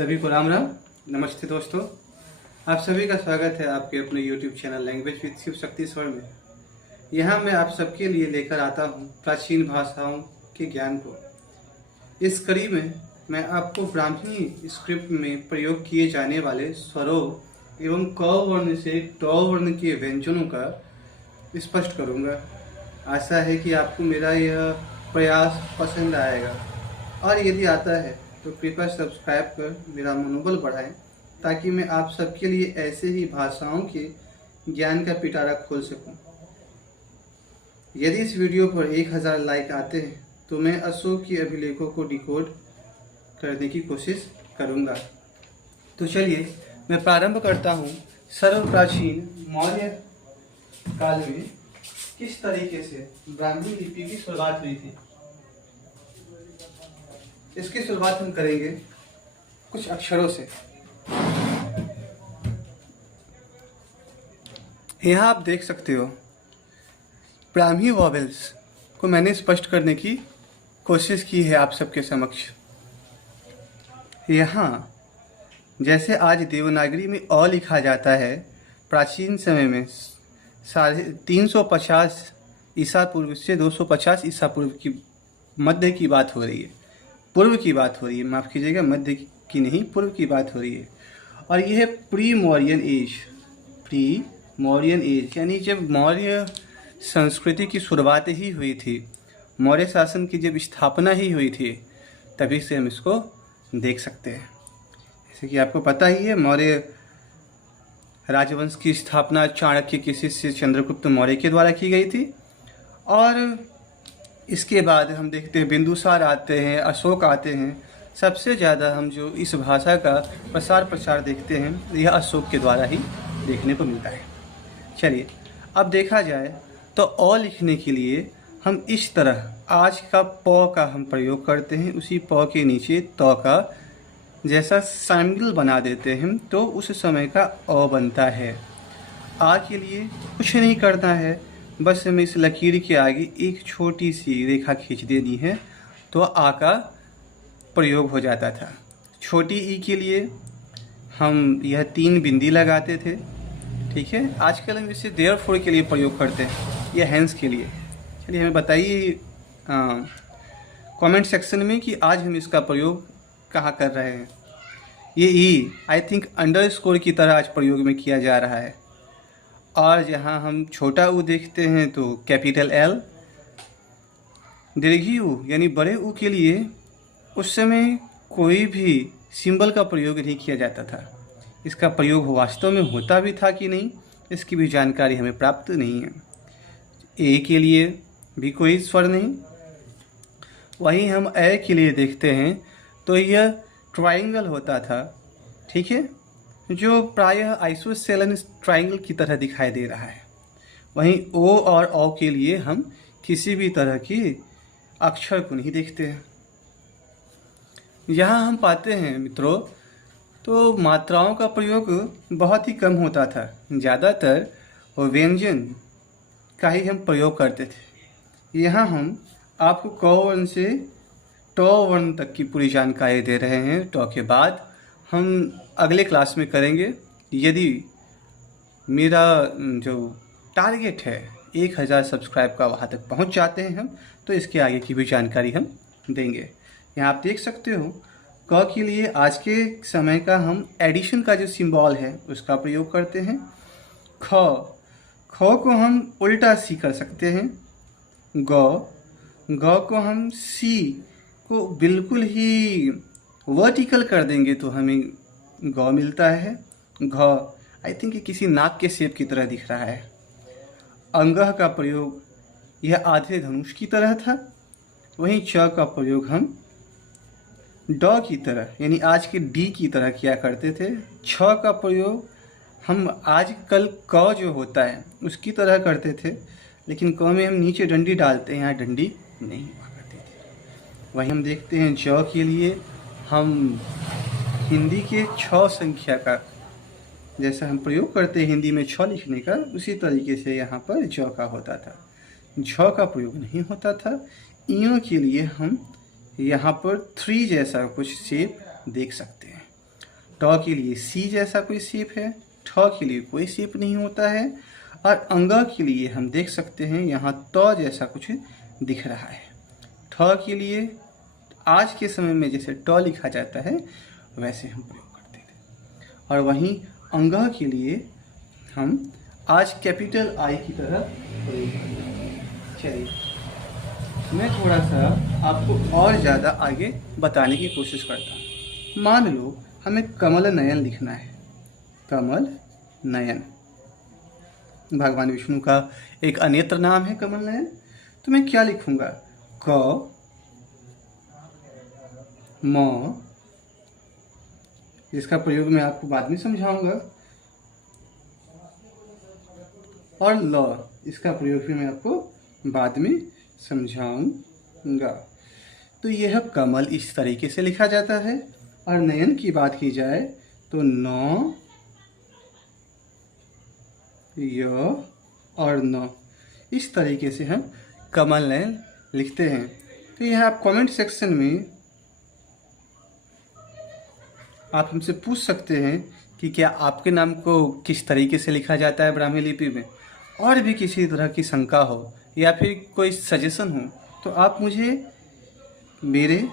सभी को राम राम। नमस्ते दोस्तों, आप सभी का स्वागत है आपके अपने YouTube channel language with Shiv Chhattisgarh में। यहाँ मैं आप सबके लिए लेकर आता हूँ प्राचीन भाषाओं के ज्ञान को। इस कड़ी में मैं आपको ब्राह्मणी स्क्रिप्ट में प्रयोग किए जाने वाले स्वरों एवं क वर्ण से ट वर्ण के व्यंजनों का स्पष्ट करूँगा। आशा है कि आपको मेरा यह प्रयास पसंद आएगा, और यदि आता है तो कृपया सब्सक्राइब कर मेरा मनोबल बढ़ाएं, ताकि मैं आप सबके लिए ऐसे ही भाषाओं के ज्ञान का पिटारा खोल सकूं। यदि इस वीडियो पर 1000 लाइक आते हैं तो मैं अशोक के अभिलेखों को डिकोड करने की कोशिश करूंगा। तो चलिए मैं प्रारंभ करता हूं। सर्वप्राचीन मौर्य काल में किस तरीके से ब्राह्मी लिपि की शुरुआत हुई थी, इसकी शुरुआत हम करेंगे कुछ अक्षरों से। यहाँ आप देख सकते हो ब्राह्मी वॉवेल्स को मैंने स्पष्ट करने की कोशिश की है आप सबके समक्ष। यहाँ जैसे आज देवनागरी में अ लिखा जाता है, प्राचीन समय में 350 ईसा पूर्व से 250 ईसा पूर्व की मध्य की बात हो रही है, पूर्व की बात हो रही है, माफ़ कीजिएगा, मध्य की नहीं, पूर्व की बात हो रही है। और यह है प्री मौर्यन एज, यानी जब मौर्य संस्कृति की शुरुआत ही हुई थी, मौर्य शासन की जब स्थापना ही हुई थी, तभी से हम इसको देख सकते हैं। जैसे कि आपको पता ही है, मौर्य राजवंश की स्थापना चाणक्य के शिष्य चंद्रगुप्त मौर्य के द्वारा की गई थी। और इसके बाद हम देखते हैं बिंदुसार आते हैं, अशोक आते हैं। सबसे ज़्यादा हम जो इस भाषा का प्रसार देखते हैं, यह अशोक के द्वारा ही देखने को मिलता है। चलिए अब देखा जाए तो अ लिखने के लिए हम इस तरह आज का प का हम प्रयोग करते हैं, उसी प के नीचे त का जैसा शामिल बना देते हैं, तो उस समय का अ बनता है। आ के लिए कुछ नहीं करना है, बस हमें इस लकीर के आगे एक छोटी सी रेखा खींच देनी है तो आ का प्रयोग हो जाता था। छोटी ई के लिए हम यह 3 बिंदी लगाते थे, ठीक है। आजकल हम इसे देयरफॉर के लिए प्रयोग करते हैं, यह हैंस के लिए। चलिए हमें बताइए कमेंट सेक्शन में कि आज हम इसका प्रयोग कहाँ कर रहे हैं। ये ई आई थिंक अंडरस्कोर की तरह आज प्रयोग में किया जा रहा है। और जहाँ हम छोटा ऊ देखते हैं तो कैपिटल एल। दीर्घी ऊ यानी बड़े ऊ के लिए उस समय कोई भी सिंबल का प्रयोग नहीं किया जाता था। इसका प्रयोग वास्तव में होता भी था कि नहीं, इसकी भी जानकारी हमें प्राप्त नहीं है। ए के लिए भी कोई स्वर नहीं। वहीं हम ए के लिए देखते हैं तो यह ट्रायंगल होता था, ठीक है, जो प्रायः आइसोसेलेस ट्रायंगल की तरह दिखाई दे रहा है। वहीं ओ और औ के लिए हम किसी भी तरह की अक्षर को नहीं देखते हैं। यहाँ हम पाते हैं मित्रों, तो मात्राओं का प्रयोग बहुत ही कम होता था। ज़्यादातर व्यंजन का ही हम प्रयोग करते थे। यहाँ हम आपको क वर्ण से ट वर्ण तक की पूरी जानकारी दे रहे हैं। ट के बाद हम अगले क्लास में करेंगे। यदि मेरा जो टारगेट है 1000 सब्सक्राइब का, वहाँ तक पहुँच जाते हैं हम, तो इसके आगे की भी जानकारी हम देंगे। यहाँ आप देख सकते हो क के लिए आज के समय का हम एडिशन का जो सिंबल है उसका प्रयोग करते हैं। ख को हम उल्टा सी कर सकते हैं। ग को हम सी को बिल्कुल ही वर्टिकल कर देंगे तो हमें ग मिलता है। घ आई थिंक ये किसी नाक के शेप की तरह दिख रहा है। अंगह का प्रयोग यह आधे धनुष की तरह था। वहीं च का प्रयोग हम ड की तरह यानी आज के डी की तरह किया करते थे। छ का प्रयोग हम आजकल क जो होता है उसकी तरह करते थे, लेकिन क में हम नीचे डंडी डालते हैं, यहाँ डंडी नहीं हुआ करती थी। वहीं हम देखते हैं ज के लिए हम हिंदी के 6 संख्या का जैसा हम प्रयोग करते हैं हिंदी में 6 लिखने का, उसी तरीके से यहाँ पर ज का होता था। झ का प्रयोग नहीं होता था। इयों के लिए हम यहाँ पर 3 जैसा कुछ शेप देख सकते हैं। ट के लिए सी जैसा कोई शेप है, ठ के लिए कोई शेप नहीं होता है, और अंग के लिए हम देख सकते हैं यहाँ त जैसा कुछ दिख रहा है। ठ के लिए आज के समय में जैसे ट लिखा जाता है वैसे हम प्रयोग करते थे, और वहीं अंग के लिए हम आज कैपिटल आई की तरह प्रयोग करते हैं। चलिए मैं थोड़ा सा आपको और ज़्यादा आगे बताने की कोशिश करता हूँ। मान लो हमें कमल नयन लिखना है, कमल नयन भगवान विष्णु का एक अन्यत्र नाम है कमल नयन। तो मैं क्या लिखूंगा, क म, जिसका प्रयोग मैं आपको बाद में समझाऊंगा, और ल, इसका प्रयोग भी मैं आपको बाद में समझाऊंगा। तो यह कमल इस तरीके से लिखा जाता है। और नयन की बात की जाए तो न, य और न, इस तरीके से हम कमल नयन लिखते हैं। तो यह आप कमेंट सेक्शन में आप हमसे पूछ सकते हैं कि क्या आपके नाम को किस तरीके से लिखा जाता है ब्राह्मी लिपि में। और भी किसी तरह की शंका हो या फिर कोई सजेशन हो तो आप मुझे मेरे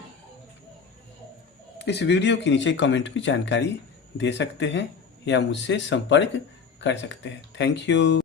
इस वीडियो के नीचे कमेंट में जानकारी दे सकते हैं या मुझसे संपर्क कर सकते हैं। Thank you.